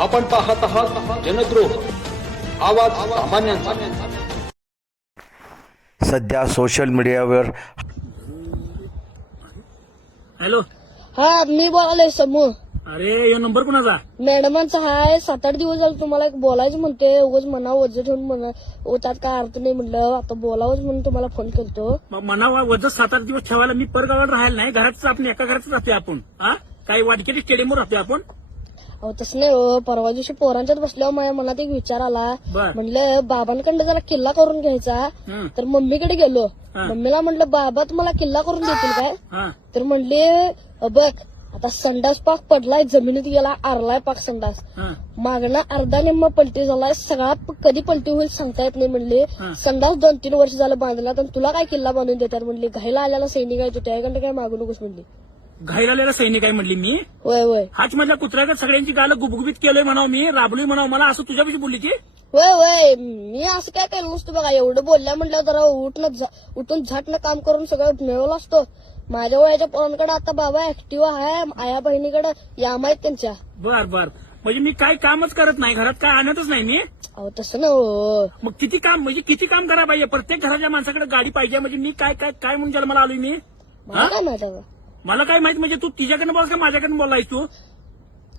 आपण पाहत आहात जनद्रोह, आवाज सामान्यांचा. सध्या सोशल मीडियावर हॅलो. हा मी बोलालोय समूह. अरे यो नंबर कुणाचा? मॅडमांचा हाय. 7-8 दिवस झाले तुम्हाला एक बोलायचं म्हणते. उगाच मनावर वज्ज ठेवून त्यात काय अर्थ नाही म्हणलं. आता बोलावंच म्हणून तुम्हाला फोन केलतो. मनावा वजन 7-8 दिवस ठेवायला मी परगावाला राहायला नाही. घरातच आपण एका घरातच राहतोय आपण. हा काही वाटकेली स्टेडियमवर राहतोय आपण. अहो तसं नाही हो. परवा दिवशी पोरांच्यात बसल्यावर माझ्या मनात एक विचार आला. बर. म्हणलं बाबांकडे जरा किल्ला करून घ्यायचा. तर मम्मीकडे गेलो. मम्मीला म्हणलं बाबा तुम्हाला किल्ला करून देतील काय? हा तर म्हणले बघ आता संडास पाक पडलाय, जमिनीत गेला, आरलाय पाक संडास. हा मागणं अर्धा निम्म पलटी झालाय. सगळा कधी पलटी होईल सांगता येत नाही म्हणले. संडास 2-3 वर्ष झालं बांधला, तर तुला काय किल्ला बांधून देतात म्हणले. घायला आलेला सैनिक आहे तू, त्याकडे काय मागू नकोस म्हणले. घाईरालेला सैनिक आहे म्हणली मी. होय होय हाच मधल्या कुत्र्याकडे सगळ्यांची गालं गुबगुबीत केलोय म्हणाव मी, राबलोय म्हणाव. मला असं तुझ्यापाशी बोलली ती. होय होय मी असं काय केलं नसतं बघा. एवढं बोलल्या म्हटलं जरा उठून झटनं काम करून सगळं मिळवलं असतो. माझ्या वयाच्या पोरांकडे आता बाबा ऍक्टिव्ह आहे. आया बहिणीकडे याम आहेत त्यांच्या. बर बर. म्हणजे मी काही कामच करत नाही, घरात काय आणतच नाही मी. अहो तसं ना हो. मग किती काम म्हणजे किती काम करा पाहिजे? प्रत्येक घराच्या माणसाकडे गाडी पाहिजे. म्हणजे मी काय काय काय म्हणून जन्माला आलोय मी? मला काय माहिती आहे? मला काय माहित म्हणजे तू तिच्याकडनं बोल का माझ्याकडनं बोलायस तू?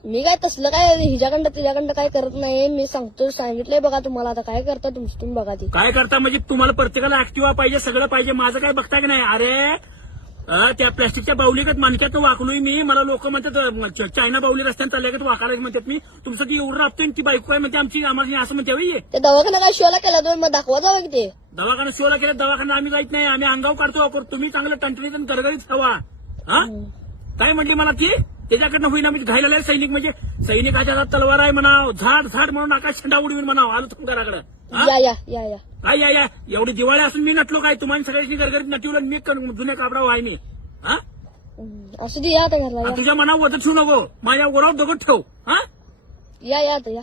मी काय तसलं काय हिच्याकडं तिच्याकडं काय करत नाही. मी सांगितलंय बघा तुम्हाला. आता काय करता तुमचं तुम्ही बघा ती. काय करता म्हणजे तुम्हाला प्रत्येकाला ऍक्टिव्हा पाहिजे, सगळं पाहिजे. माझं काय बघता की नाही? अरे त्या प्लॅस्टिकच्या बाहुलीगत मानक्यातनं वाकलोय मी. मला लोक म्हणतात चायना बाहुली रस्त्याने चालल्यागत वाकायला म्हणतात मी. तुमचं ती एवढं राबतोय ती बायको काय म्हणते आमची, आम्हाला असं म्हणते होय. ते दवाखाना काय शिवायला केला तुम्ही, मग दाखवा जावं की ते. दवाखाना शिवला केलं, दवाखाना आम्ही जात नाही. आम्ही अंगाव काढतो वापर. तुम्ही चांगलं टणटणीत आणि गरगरीत हवा. हा काय म्हणली मला ती? त्याच्याकडनं होईना म्हणजे घायला सैनिक म्हणजे सैनिकाच्या हातात तलवार आहे म्हणाव. झाड म्हणून आकाश छंडा उडवीन म्हणाव. आलो तुम घराकडे. या काय या एवढी दिवाळी असून मी नटलो काय? तुम्हाला सगळ्यांनी गरगरीत नटवलं मी जुन्या कापडाव आहे मी. हा असू दे या आता घरला. तुझ्या मनावर वजन ठेवू नको, माझ्या ओरावर दगड ठेव. हा या आता या.